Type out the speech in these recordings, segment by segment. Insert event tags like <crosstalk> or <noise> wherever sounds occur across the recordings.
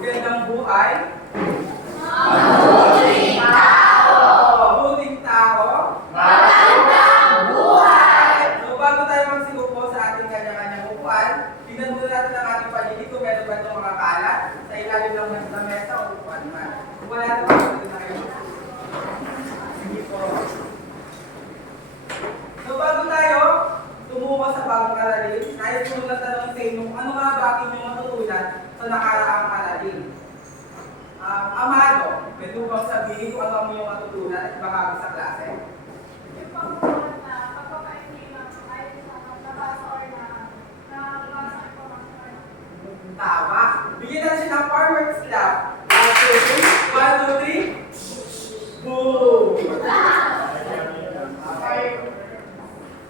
Magandang buhay. Mabuting tao. Mabuting tao. Magandang buhay. So bago tayo magsigupo sa ating kanya-kanyang upuan, tingnan muna natin ang ating paligid kung meron ba itong mga kalat sa ilalim ng mas na mesa o upuan man. Kung wala ito, pagkakas na kayo. Sige po. So bago tayo tumuko sa bagong aralin, nais ko muna tanong sa inyo, ano nga ba ang inyong matutunan sa nakaraang Amado, pwede mo bang sabihin kung ano ang inyong matutunan at baka sa klase? Yung Tama. Bigyan natin siya ng farmer's clap. One, two, three. One, two, three. Boom! Okay.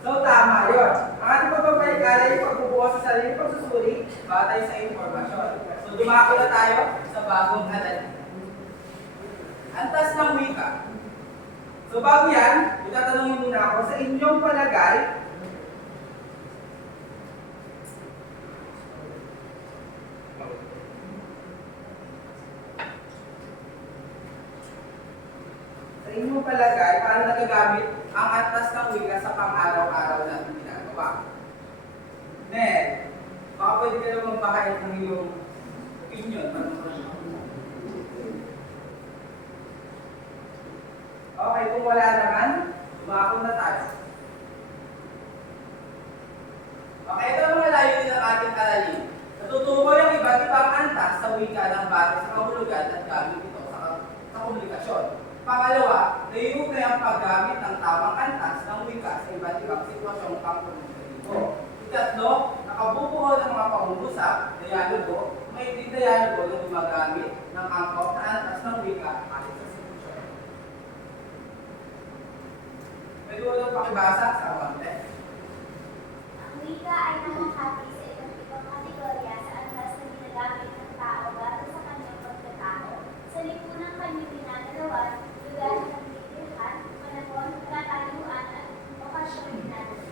So, tama yun. Ang ating pagpapalikalay ay pagbubukas sa sarili pagsusuri batay sa informasyon. So, dumako na tayo sa bagong aralin. Antas ng wika. So, bago yan, itatanungin muna ako sa inyong palagay, Sa inyong palagay, paano nagagamit ang antas ng wika sa pang-araw-araw natin ginagawa? Ned, baka pwede ka naman magpakayat ng iyong opinion. Okay, kung wala naman, tumako na tayo. Okay, ito ang mga layunin ng ating aralin. Natutukoy ang iba't ibang antas sa wika ng base sa kahulugan at gamit ito sa, sa komunikasyon. Pangalawa, naiugnay ang paggamit ng tamang antas ng wika sa iba't ibang sitwasyong pangkomunikatibo. Ikatlo, nakabubuo ng mga pangungusap, dialogo, may din dialogo na gumagamit ng angkop na antas ng wika Pwede mo lang pakibasa sa konti. Ang wika ay namahati sa iba't ibang kategorya sa antas na ginagamit ng tao batay sa kanyang pagkatao, sa lipunang kanyang ginagalawan, lugar ng titirahan, panahon, katayuan, at okasyon ginagawa.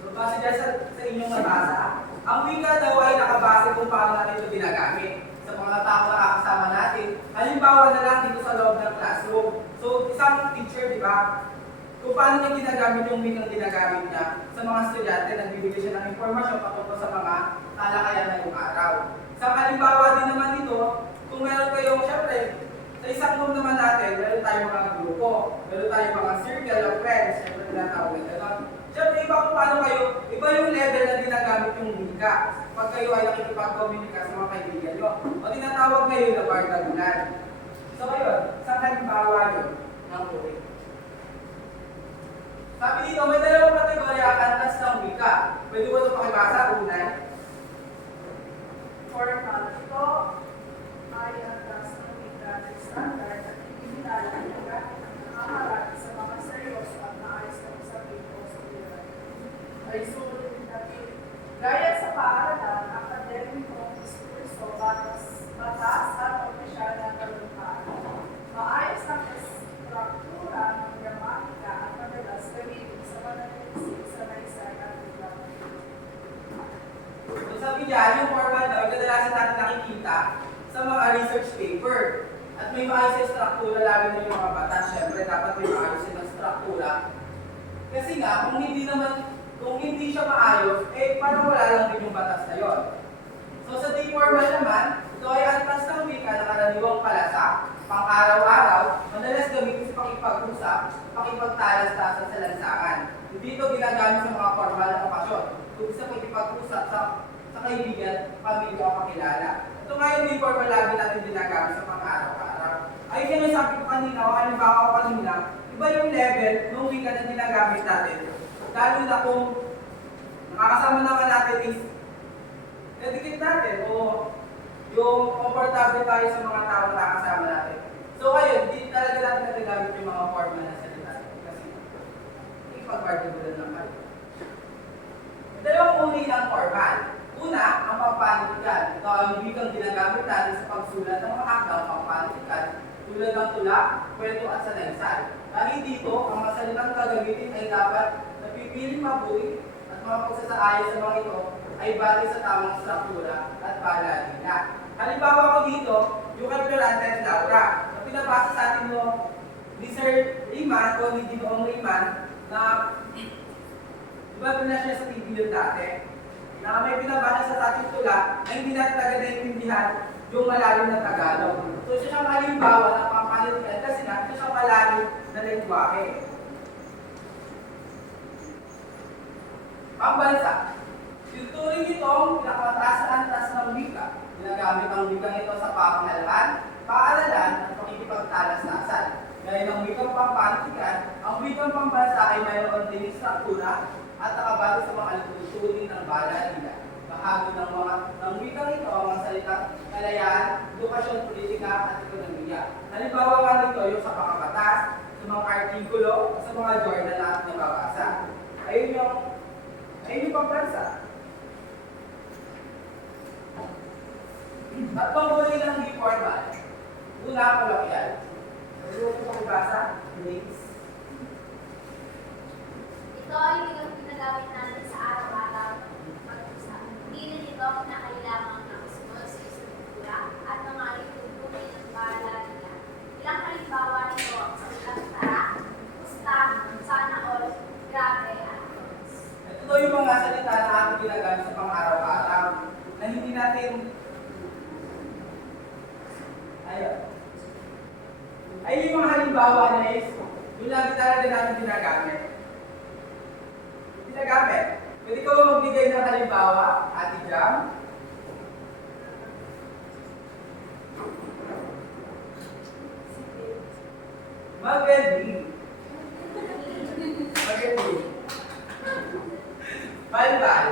So, base dyan sa, sa inyong nabasa, ang wika daw ay nakabase kung paano natin ito ginagamit sa mga tao na kasama natin. Halimbawa na lang dito sa loob ng classroom. So, isang teacher, di ba? Kung paano niya ginagamit yung wikang ginagamit niya sa mga estudyante, nagbibigay siya ng impormasyon patungkol sa mga talakayan na yung araw. Sa halimbawa din naman dito, kung meron kayong, syempre, sa isang room naman natin, meron tayong mga grupo, meron tayong mga circle of friends, syempre tinatawag na gano'n. Siyempre, iba kung paano kayo, iba yung level na ginagamit yung wika. Pag kayo ay nakikipag-communicate sa mga kaibigan nyo. O tinatawag ngayon na bardagulan. So ngayon, sa halimbawa yun ng tuwing. Sabi dito, may dalawang kategorya ang antas ng wika. Pwede mo ito pakibasa? Unay. formal. Ito ay atas ng wika ng standard at ikinilala ng gamit ng nakaharap sa mga seryoso at maayos na usapin o suliran. Ay sulod natin. Gaya sa paaralan, akademikong diskurso, batas, batas at opisyal na kaluntaan. Maayos ang struktura ng gramatika at madalas gamitin sa pananalisik sa naisay at biglang. Niya, yung format daw, kadalasan natin nakikita sa mga research paper. At may maayos yung struktura, lalo na yung mga batas. Siyempre, dapat may maayos yung struktura. Kasi nga, kung hindi naman, kung hindi siya maayos, eh, parang wala lang din yung batas na yon. So sa D formal naman, ito ay antas ng wika na karaniwang palasa, pang araw-araw, madalas gamitin sa pakipag-usap, pakipagtalas-tasan sa lansangan. Hindi ito ginagamit sa mga formal na okasyon, kundi sa pakipag-usap sa, sa kaibigan, pamilya o kakilala. Ito nga yung D formal lagi natin ginagamit sa pang araw-araw. Ay yun yung sabi ko kanina, o halimbawa ko kanina, iba yung level ng wika na ginagamit natin. Lalo na kung nakakasama naman natin is dedicate natin o yung komportable tayo sa mga tao na nakakasama natin. So ngayon, di talaga natin nagagamit yung mga formal na salita. Kasi ipag-particular kayo. Dalawang uri ng formal. Una, ang pampanitikan. Ito ang wikang ginagamit natin sa pagsulat ng mga akdang pampanitikan tulad ng tula, kwento at sanaysay. Dahil dito, ang mga salitang gagamitin ay dapat napipiling mabuti at mga pagsasaayos sa mga ito ay batay sa tamang struktura at palalina. Halimbawa ko dito, yung kay Violante at Laura. Na pinabasa sa atin mo ni Sir Rayman o ni Ginoong Rayman na di ba pinas niya sa TV dati? Na may binabasa sa ating tula na hindi natin talaga naiintindihan yung malalim na Tagalog. So siya siyang halimbawa ng pampanitian kasi nga siya siyang malalim na lengguwahe. Pambansa. Tuturing itong pinakamataas na antas ng wika. Ginagamit ang wikang ito sa pamahalaan, paaralan at pakikipagtalastasan. Gaya ng wikang pampanitikan, ang wikang pambansa ay mayroon din struktura at nakabase sa mga lututunin ng balarila. Bahagi ng mga ng wikang ito ang mga salitang kalayaan, edukasyon, politika at ekonomiya. Halimbawa nga nito yung sa pakabatas, sa mga artikulo, sa mga journal na ating nababasa. Ayun yung ayun yung pambansa. Tatlong uri ng di formal. Una, kolokyan. Ano ko pakibasa? Please. Ito ay bigang ginagamit natin sa araw-araw ng pag-usap. Hindi rin ito kinakailangan ng sumunod sa istruktura at mga itutuloy ng bahala nila. Ilang halimbawa nito ang salitang tara, pusta, sana all, grabe, at oras. Ito yung mga salita na ating ginagamit sa pang-araw-araw na hindi natin Ayun. Ay yung mga halimbawa na is, yung lagi talaga natin ginagamit. Ginagamit. Pwede ka ba magbigay ng halimbawa, Ate Jam? Magaling. Magaling. Balbal.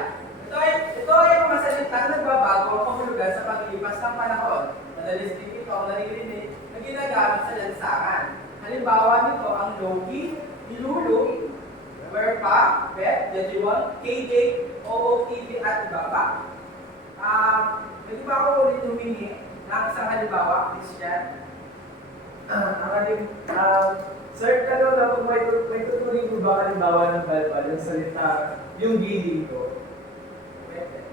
Ito ay, ito ay ang mga salitang nagbabago ang kahulugan sa paglipas ng panahon. Madalas din ito ang naririnig na ginagamit sa lansangan. Halimbawa nito ang logi, ilulu, werpa, bet, jejimon, KJ, OOTV at iba pa. Ah, pwede ba ako ulit humingi ng isang halimbawa, Christian? <clears throat> ang ating, ah, sir, tanong lang kung may, may tuturing ko ba halimbawa ng balbal, yung salita, yung giling ko. Pwede.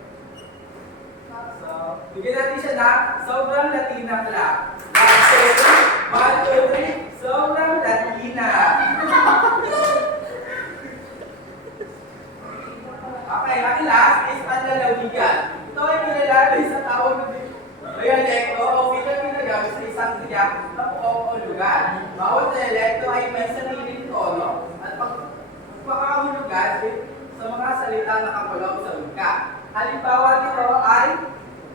So, bigyan natin siya na sobrang Latina clap. One, two, three. One, two, three. Sobrang Latina. Okay, ang last is panlalawigan. Ito ay nilalagay sa tawag ng dialekto o bilang ginagamit sa isang tiyak na buong o lugar. Bawat dialekto ay may sariling tono at pag pagkakahulugan sa mga salita na kapulaw sa wika. Halimbawa nito ay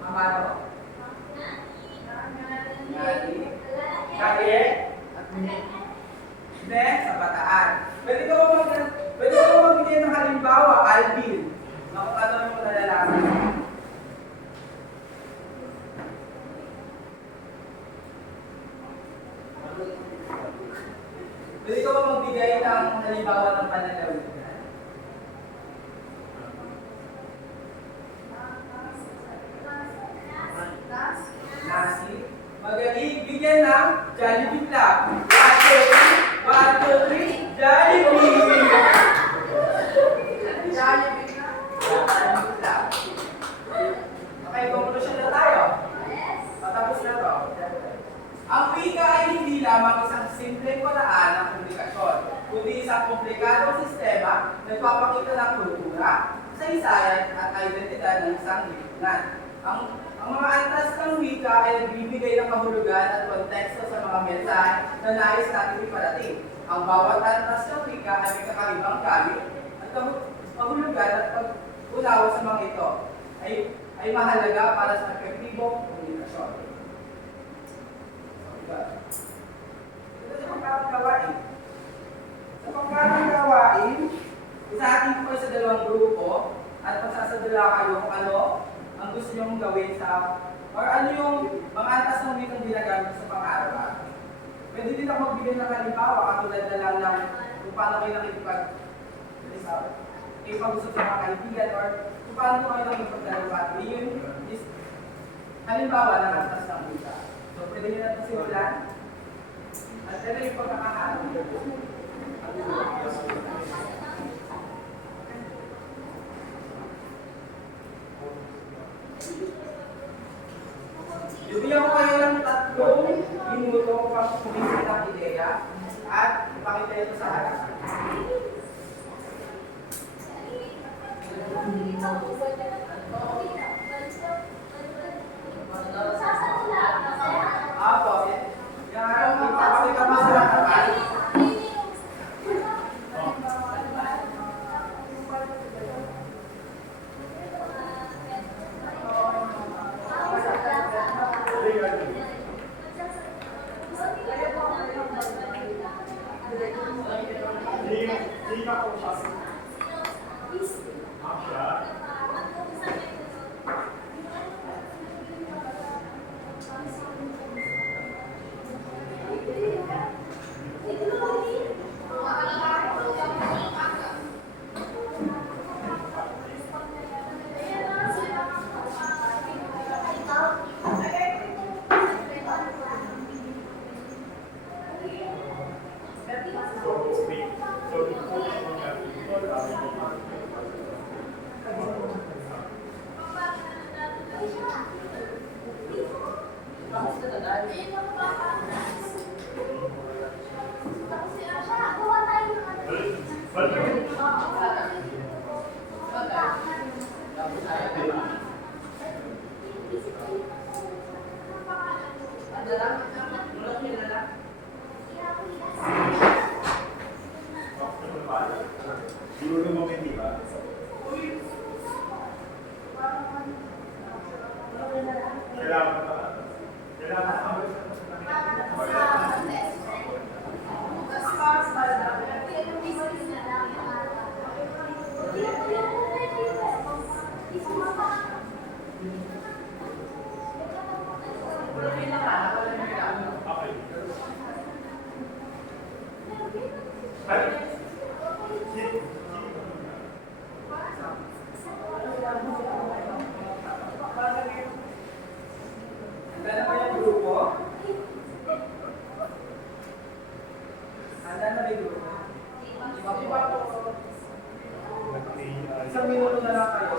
Amaro, Ngani, Kaya, at Ne sa bataan. Pwede ko ba mag Pwede ko ba magbigay ng halimbawa, Alvin, na kung ano yung nalalaman. Pwede ko ba magbigay ng halimbawa ng pananawigan? Nasi. Magaling, bigyan ng Jollibee Club. Two, three. Jollibee! Jollibee na. Jollibee Club. Okay, conclusion na tayo. Patapos na to. Ang wika ay hindi lamang isang simpleng paraan ng komunikasyon, kundi isang komplikadong sistema na nagpapakita ng kultura, kasaysayan at identidad ng isang lipunan. Ang, ang mga antas ng wika ay nagbibigay ng kahulugan at konteksto sa mga mensahe na nais natin iparating. Ang bawat antas ng wika ay may kakaibang gamit at kahu- kahulugan at pag-unawa sa mga ito ay, ay mahalaga para sa epektibong komunikasyon. Ito sa pangkarang gawain. Sa pangkarang gawain, isahatin sa dalawang grupo at magsasadala kayo kung ano ang gusto nyong gawin sa or ano yung mga antas ng wikang ginagamit sa pang-araw. Pwede din ako magbigay ng halimbawa katulad na lang ng kung paano kayo nakikipag ikipag-usap sa mga kaibigan or kung paano kayo nakikipagdalawat. Yun is halimbawa ng antas ng wika. So, pwede nyo natin simulan. At ito yung pagkakaharap. Bibigyan pumisip ng ideya at ipakita ito sa harapan. Iba po. Isang minuto na lang kayo.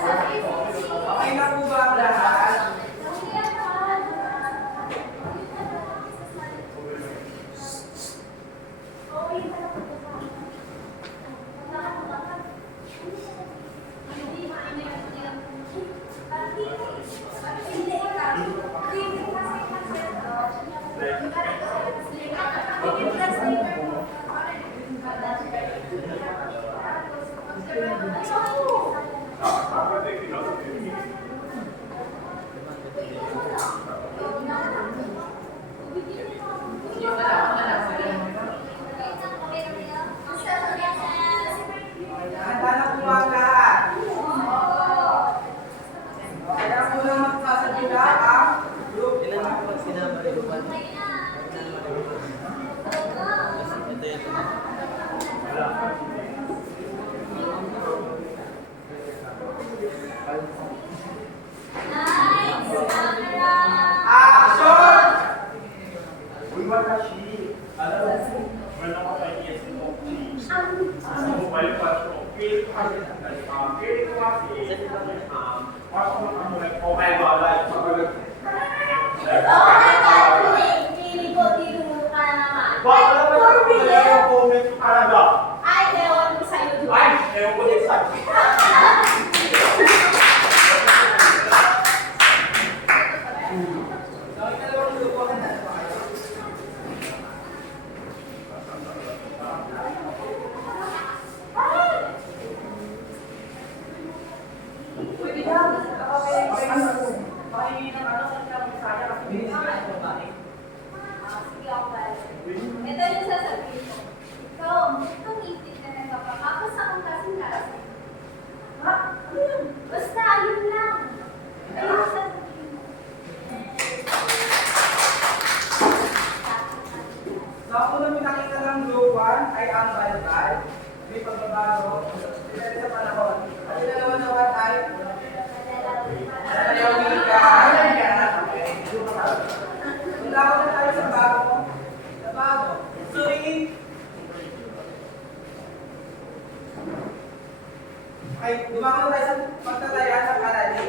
Ay, na tayo sa pagtataya ng arali.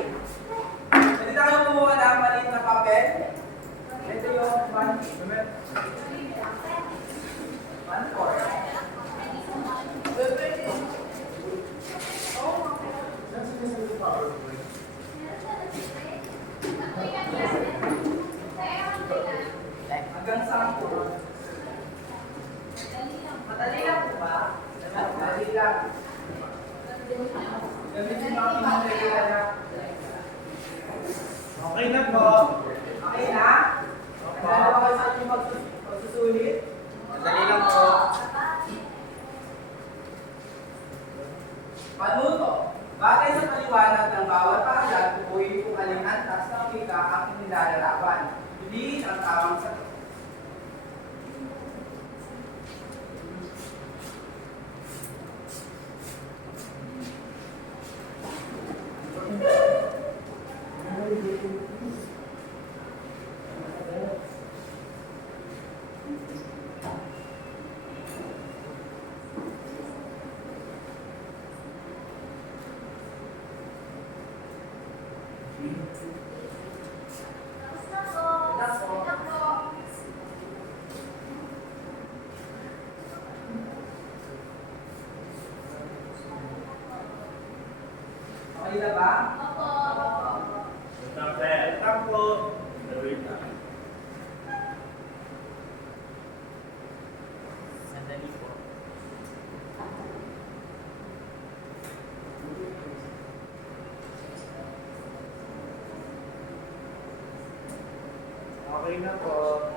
Pwede tayo kumuha ng maliit na papel. Ito yung one, one four. Hanggang sampu. Madali lang po ba? Madali. Gamitin mo ang inyong regular na. Okay na po. Okay na? Handa na ba kayo sa ating magsusulit? Madali lang po. Panuto. Batay sa paliwanag ng bawat pahayag, tukuyin kung alin ang taas ng wika ang nilalarawan. Piliin ang tamang sagot. Okay na ba? Tapos, tapos, wait lang. Sandali po. Okay na po.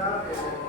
Gracias.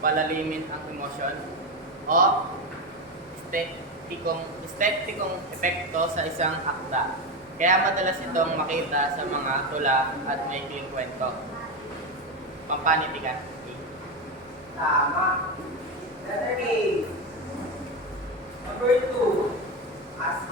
palalimin ang emosyon o estetikong, estetikong epekto sa isang akda. Kaya madalas itong makita sa mga tula at may kwento. Pampanitikan. Tama. Letter A. Number 2. Ask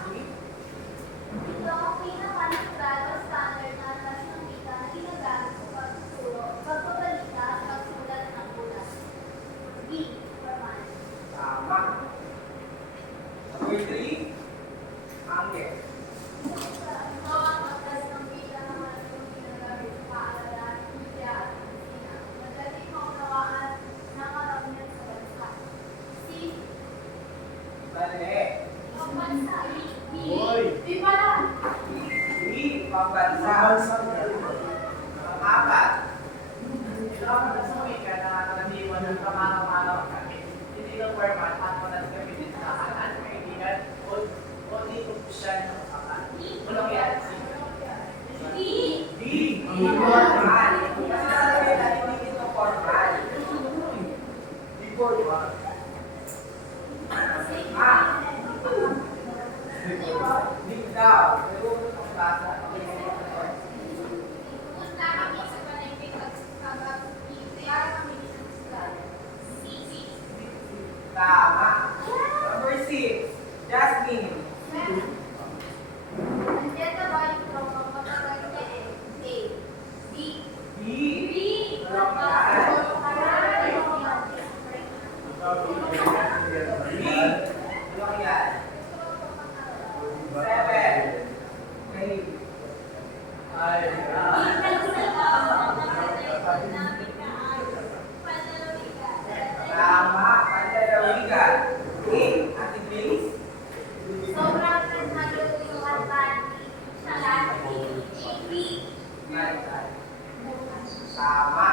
sama.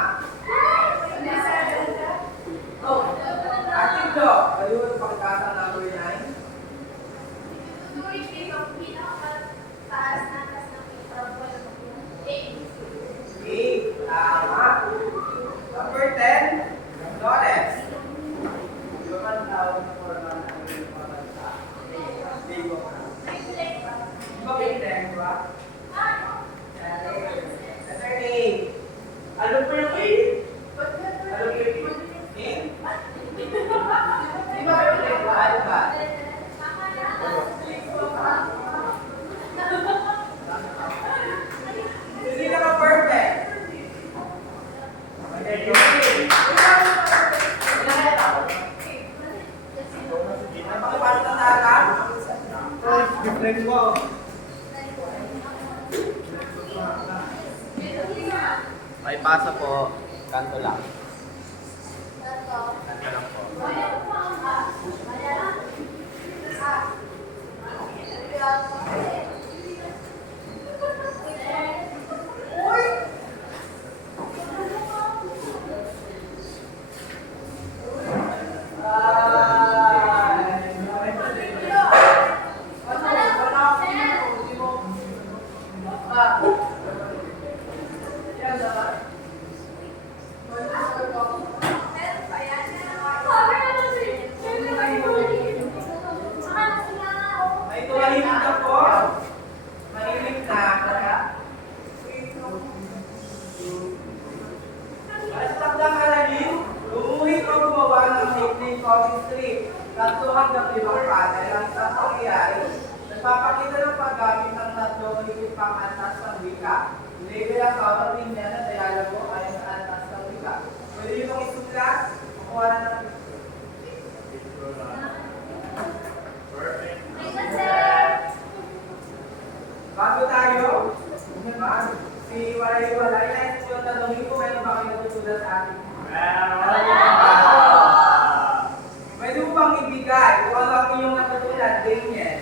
May tumahimik ka po. Mahimik na. Para sa takdang aralin, lumuhit o gumawa ng nickname coffee strip. Tatlo hanggang limang panel ang isang pangyayari. Nagpapakita ng paggamit ng tatlo o higit pang antas ng wika. Label ang bawat linya na dialogo ayon sa antas ng wika. Pwede nyo itong isulat, kukuha na ng Perfect. Bago tayo, bago, si Walay Walay, nais ko tanongin kung meron ba kayo natutunan sa atin. Pwede mo bang ibigay kung ano ang iyong natutunan,